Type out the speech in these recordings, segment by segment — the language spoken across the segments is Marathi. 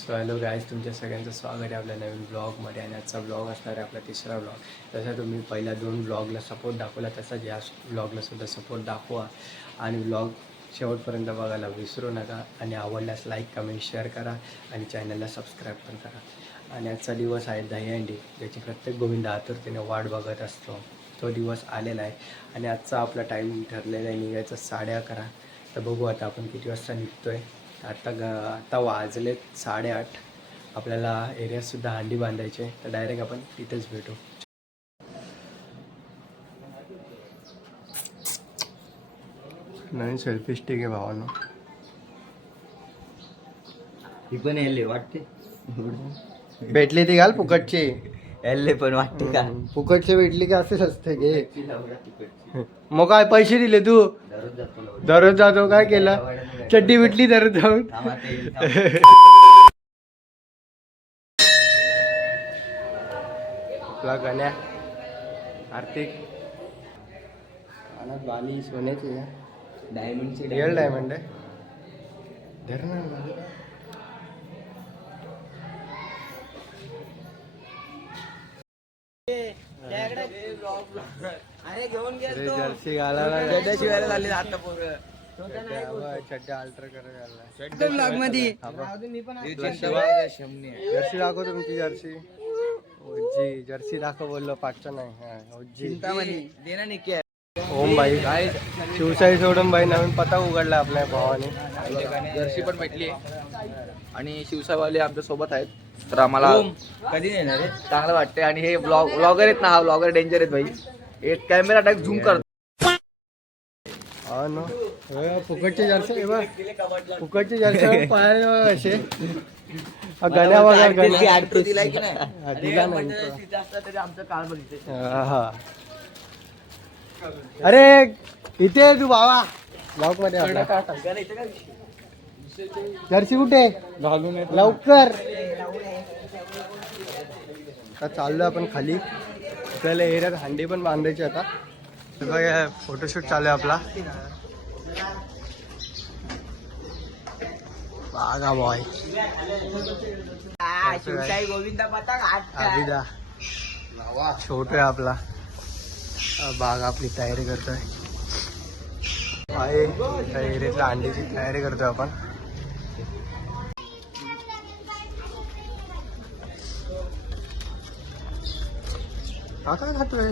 सो हॅलो गाईज, तुमच्या सगळ्यांचं स्वागत आहे आपल्या नवीन ब्लॉगमध्ये. आणि आजचा ब्लॉग असणार आहे आपला तिसरा ब्लॉग. जसं तुम्ही पहिल्या 2 ब्लॉगला सपोर्ट दाखवला तसाच या ब्लॉगलासुद्धा सपोर्ट दाखवा आणि ब्लॉग शेवटपर्यंत बघायला विसरू नका. आणि आवडल्यास लाईक, कमेंट, शेअर करा आणि चॅनलला सबस्क्राईब पण करा. आणि आजचा दिवस आहे दहीहंडी, ज्याची प्रत्येक गोविंद आतुरतेने वाट बघत असतो. तो दिवस आलेला आहे आणि आजचा आपला टाईम ठरलेला आहे निघायचं 11:30. तर बघू आता आपण किती वाजता निघतो आहे. आता वाजलेत 8:30. आपल्याला एरियातसुद्धा हंडी बांधायची आहे, तर डायरेक्ट आपण तिथेच भेटू. नवीन सेल्फी स्टिक आहे भावांनो. ही पण एल्ले वाटते भेटली ती घाल फुकटची. एल्ले पण वाटते का फुकटचे भेटली का असेच असते घे. मग काय पैसे दिले तू? दररोज जातो. काय केलं? चड्डी भेटली दररोज जाऊन. आपला गण्या आर्थिक कानात बाली सोन्याची आहे. डायमंडचे रिअल डायमंड आहे. धरणार अरे घेऊन गेलो जर्सी घालायला शिवायला झाले आता पोरं चड्डा अल्टर करायला. ब्लॉग मध्ये जर्सी दाखव तुमची जर्सी. ओजी जर्सी दाखव बोललो, पाठचा नाही. ओजी दे ना निकी. ओम भाई शिवसाई सोडून भाई नवीन पता उघडला आपल्या भावाने. जर्सी पण भेटली आणि शिवसाईवाले आमच्या सोबत आहेत, तर आम्हाला कधी येणार रे चांगलं वाटतंय. आणि हे ब्लॉगर आहेत ना, हा ब्लॉगर डेंजर आहेत भाई. एक कॅमेरा टाईप झूम करतो. हा नो फुकटचे जर्सी बघ, फुकटचे जर्सी पाय असे गण्या बघा. गण्या आमचं काळ बघितले. हा अरे इथे तू बाबा ब्लॉक मध्ये जर्सी कुठे घालून लवकर. आता चाललो आपण खाली. आपल्याला एरियात हंडी पण बांधायची आता. फोटोशूट चालू आहे आपला. बागा बॉय शिवशाही गोविंदा अभिदा छोटू आहे आपला. बाग आपली तयारी करतोय. एरियातल्या अंडीची तयारी करतोय आपण. काय खातोय?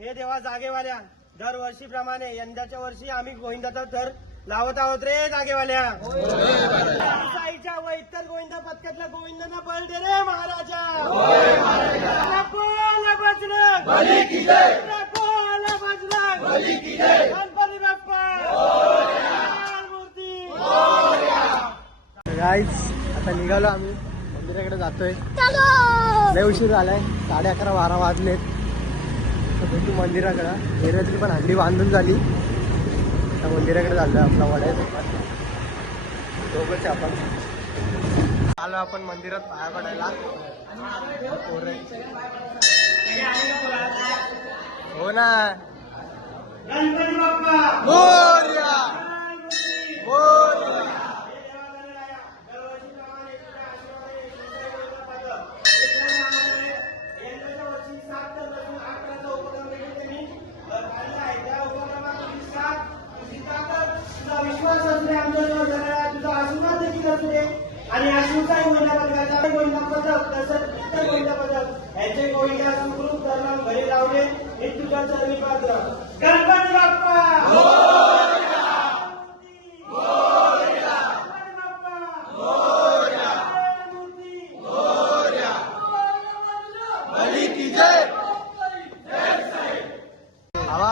हे देवा जागेवाल्या, दरवर्षीप्रमाणे यंदाच्या वर्षी आम्ही गोविंदाचा थर लावत आहोत रे जागेवाल्या. साईच्या व इतर गोविंदा पथकातल्या गोविंदांना बळ दे रे महाराजा. गणपती बाप्पा मूर्ती. गाईज आता निघालो आम्ही मंदिराकडे जातोय. लय उशीर झालाय, 11:30-12 वाजलेत. तर भेटू मंदिराकडं. एरियातली पण हंडी बांधून झाली. आता मंदिराकडे चाललोय. आपला वडायचं दोघंच आपण आलो. आपण मंदिरात पाया पडायला. हो ना. गणपती बाप्पा मोरया. मोरया. आणि शिवसाई गोविंदा पथकाचा गोविंदा पथक तसंच इतर गोविंदा पथक यांचे गोविंदा सुखरूप धर्म घरी लावले हे तुझ्या चरणी पात्र. गणपती बाप्पा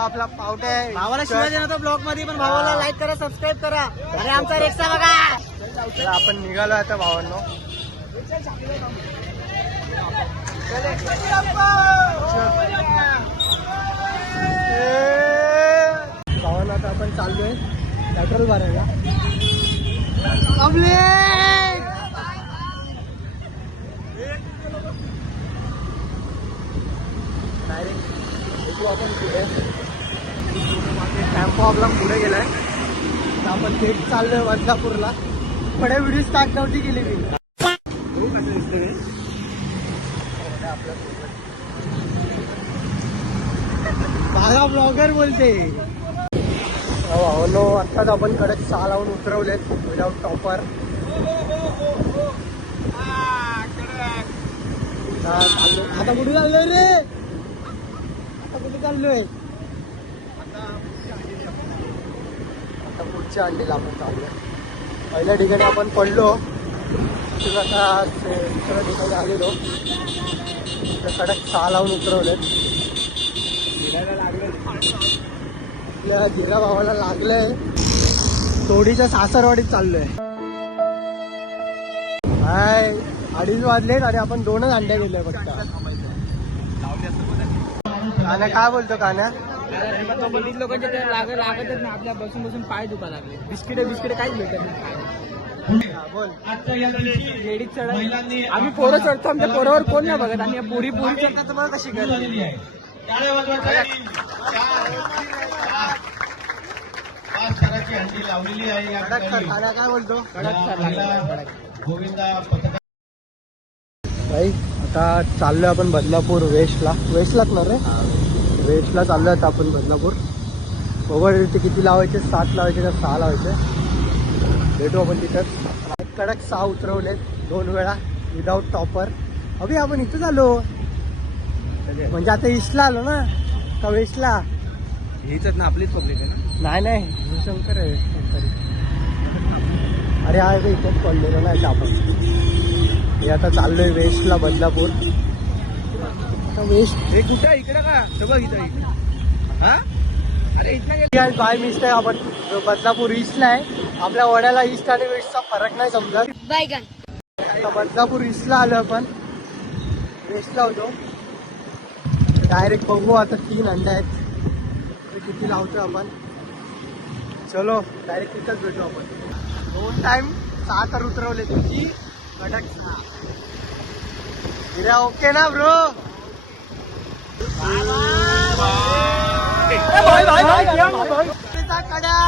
आपला पावटे भावाला शिवाय देणार ब्लॉग मध्ये, पण भावाला लाईक करा, सबस्क्राईब करा आणि आमचा रिक्षा बघा. तर आपण निघालो आता भावांनो. भावांनो आता आपण चाललोय पेट्रोल भरायला. डायरेक्ट आपण पुढे टेम्पो आपला पुढे गेलाय. आपण थेट चाललोय बदलापूरला. थोड्या व्हिडिओ स्टार्ट नव्हती केली मी. मला ब्लॉगर बोलते. नो आत्ताच आपण कडक 6 लावून उतरवलेत विदाउट टॉपर. आता कुठे चाललोय रे? आता कुठे चाललोय? आता पुढच्या अंडीला आपण चाललोय. पहिल्या ठिकाणी आपण पडलो, तिथून आता दुसऱ्या ठिकाणी आलेलो. कडक 6 लावून उतरवलेत. आपल्या जिरा भावाला लागलंय. तोडीच्या सासरवाडीत चाललोय. हाय 2:30 वाजलेत आणि आपण 2च अंड्या गेलोय फक्त. कान्या काय बोलतो कान्या? लोकांच्या लागतच ना, आपल्या बसून बसून पाय दुखा लागले. बिस्किटे काहीच भेटत नाही. बोल. लेडीज चढाई आम्ही पोरं चढतो, आमच्या पोरावर कोण नाही बघत. आणि पोरी चढतात तर मला कशी करत. कान्या काय बोलतो? भाई आता चाललोय आपण बदलापूर वेस्टलाच ना रे? वेस्टला चाललोय आता आपण बदलापूर. ओव्हर ते किती लावायचे? 7 लावायचे का 6 लावायचे? भेटू आपण तिथं. कडक 6 उतरवलेत 2 वेळा विदाउट टॉपर. अभि आपण इथं आलो म्हणजे आता ईस्टला आलो ना का वेस्टला? हेच ना आपलीच पब्लिक आहे ना. नाही शंकर आहे शंकर. अरे हा इथंच पडलेलो ना आपण. हे आता चाललोय वेस्टला बदलापूर. आता वेस्ट हे कुठं इकडे का? बघ इथं. हा अरे इथं बाय मिस्टेक आपण बदलापूर ईस्टला आहे. आपल्या वड्याला ईस्ट आणि वेस्टचा फरक नाही समजत. आता बदलापूर ईस्टला आलो आपण. वेस्टला होतो. डायरेक्ट बघू आता 3 अंडे आहेत. किती लावतो आपण. चलो डायरेक्ट तिथंच भेटू आपण. 2 टाइम 6 तर उतरवले. तुझी कडक 6. ओके ना ब्रो? कडक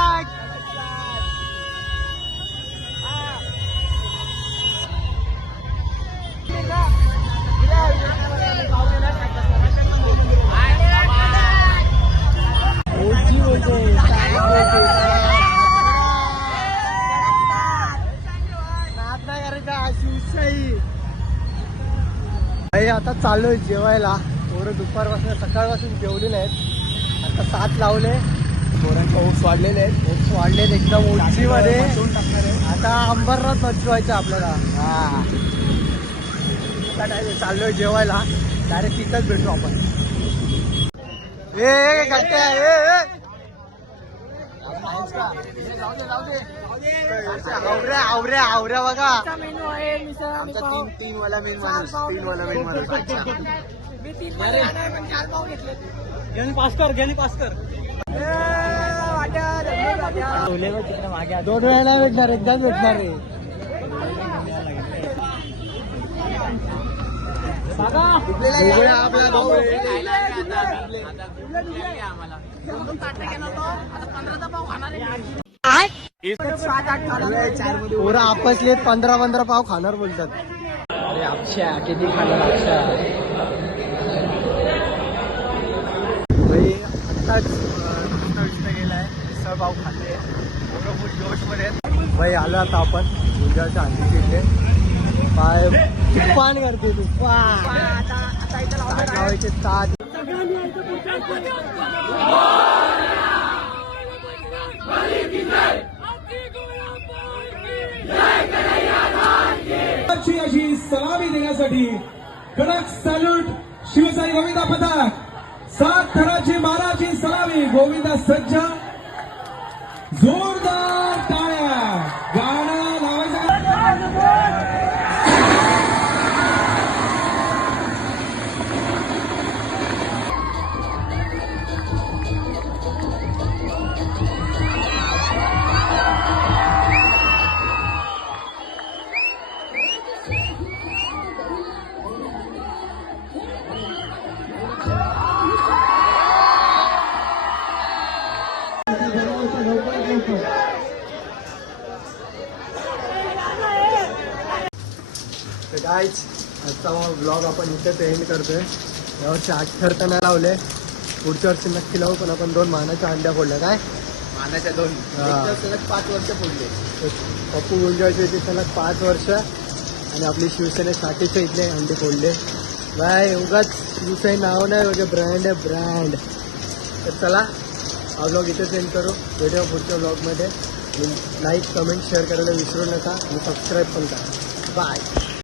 आता चाललोय जेवायला. पोरं दुपारपासून सकाळपासून जेवले नाहीत. आता 7 लावले. पोरांचे ओट्स वाढलेले आहेत. ओट्स वाढलेत एकदम उंची मध्ये. आता अंबरनाथ नचवायचं आपल्याला. आता डायरेक्ट चाललोय जेवायला. डायरेक्ट तिथंच भेटू आपण. आवऱ्या बघा. आमचा 3 वाला मेन माणूस. 3 वाला मेन माणूस. पास कर. 2 वेळा भेटणार, एकदाच भेटणार आहे. आपला भाऊ पोरं आपसले 15 पाव खाणार बोलतात. अरे अक्षा किती खाणार अक्षा. आत्ताच गेलाय. मिसळ पाव खाल्ले. पोरं खूप जोशमध्ये आहेत. भाई आलो आता आपण गुंजाळच्या हंडीच्या इथे. पाय तुफान करते तुफान. लावायचे 7. अशी सलामी देण्यासाठी कडक सॅल्यूट शिवसाई गोविंदा पथक. 7 थराची माराची सलामी. गोविंदा सज्ज. जोरदार टाळ्या. गाणं लावायचं. गाईज आजचा ब्लॉग आपण इथेच एंड करतोय. यावर्षी 8 थर तर नाही लावले. पुढच्या वर्षी नक्की लावू, पण आपण 2 मानाच्या अंड्या फोडल्या काय मानाच्या 2 हा. सलग 5 वर्ष फोडले. पप्पू गुंजाळचे इथे सलग 5 वर्ष आणि आपली शिवसेनेसाठीचे इथले अंडे फोडले. बाय उगाच शिवसेने नाव नाही वगैरे, ब्रँड आहे ब्रँड. तर चला हा ब्लॉग इथे सेंड करू, व्हिडिओ पुढच्या ब्लॉगमध्ये. लाईक कमेंट शेअर करायला विसरू नका आणि सबस्क्राईब पण करा. बाय.